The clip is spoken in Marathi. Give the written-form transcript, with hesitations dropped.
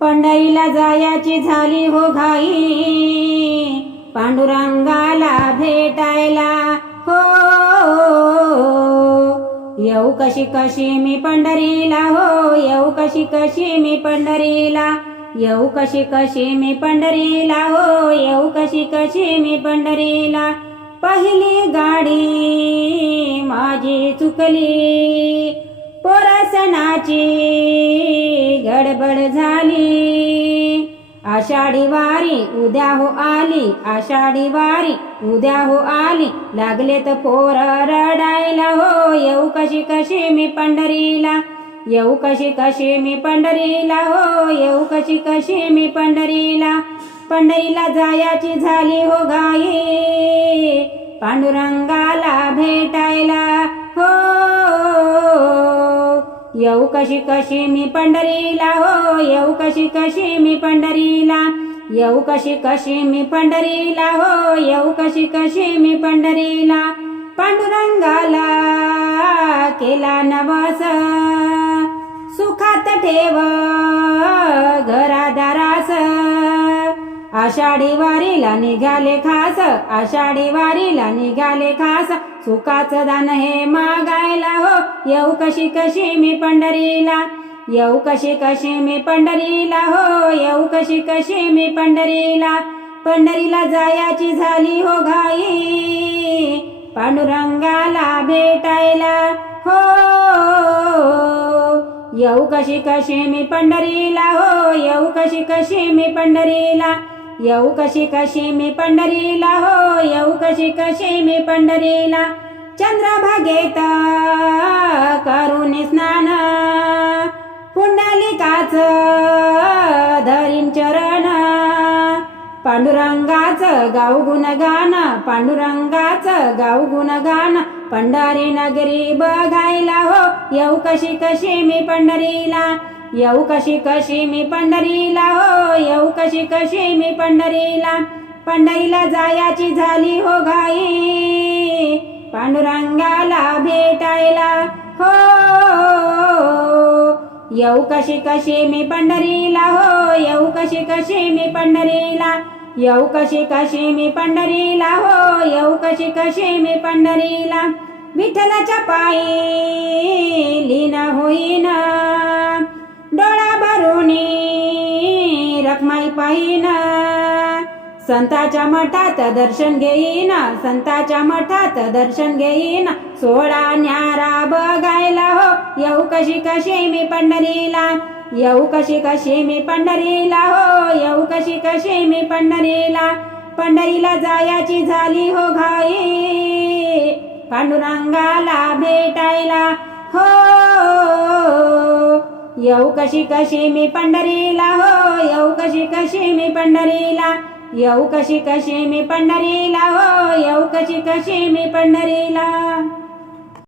पंढरीला जायाची झाली हो घाई, पांडुरंगाला भेटायला हो. येऊ कशी कशी मी पंढरीला हो, येऊ कशी कशी मी पंढरीला, येऊ कशी कशी मी पंढरीला हो, येऊ कशी कशी मी पंढरीला. पहिली गाडी माझी चुकली, पोरसनाची गडबड झाली. आषाढी वारी उद्या हो आली, आषाढी वारी उद्या हो आली. लागले तर पोर रडायला हो, येऊ कशी कशी मी पंढरीला, येऊ कशी कशी मी पंढरीला हो, येऊ कशी कशी मी पंढरीला. पंढरीला जायाची झाली हो घाई, पांडुरंगाला भेटायला हो. येऊ कशी कशी मी पंढरीला हो, येऊ कशी कशी मी पंढरीला, येऊ कशी कशी मी पंढरीला हो, येऊ कशी कशी मी पंढरीला. पांडुरंगाला केला नवस, सुखात ठेव घरादारास. आषाढी वारीला निघाले खास, आषाढी वारीला निघाले खास. सुखाचं दान हे मागायला हो, येऊ कशी कशी मी पंढरीला, येऊ कशी कशी मी पंढरीला हो, येऊ कशी कशी मी पंढरीला. पंढरीला जायाची झाली हो घाई, पांडुरंगाला भेटायला हो. येऊ कशी कशी मी पंढरीला हो, येऊ कशी कशी मी पंढरीला, येऊ कशी कशी मी पंढरीला हो, येऊ कशी कशी मी पंढरीला. चंद्रभागेत करून स्नान, पुंडलिकाच धरीन चरण. पांडुरंगाचं गाऊ गुणगान, पांडुरंगाचं गाऊ गुणगान. पंढरी नगरी बघायला हो, येऊ कशी कशी मी पंढरीला, येऊ कशी कशी मी पंढरीला हो, येऊ कशी कशी मी पंढरीला. पंढरीला जायाची झाली हो घाई, पांडुरंगाला भेटायला हो. येऊ कशी कशी मी पंढरीला हो, येऊ कशी कशी मी पंढरीला, येऊ कशी कशी मी पंढरीला हो, येऊ कशी कशी मी पंढरीला. विठ्ठलाच्या पायी लीन होईन, डोळा भरूनी रखमाई पाहिन. संताच्या मठात दर्शन घेईन, संताच्या मठात दर्शन घेईन. सोळा न्यारा बघायला हो, येऊ कशी कशी मी पंढरीला, येऊ कशी कशी मी पंढरीला हो, येऊ कशी कशी मी पंढरीला. पंढरीला जायाची झाली हो घाई, पांडुरंगाला भेटायला हो. येऊ कशी कशी मी पंढरीला हो, येऊ कशी कशी मी पंढरीला, येऊ कशी कशी मी पंढरीला हो, येऊ कशी कशी मी पंढरीला.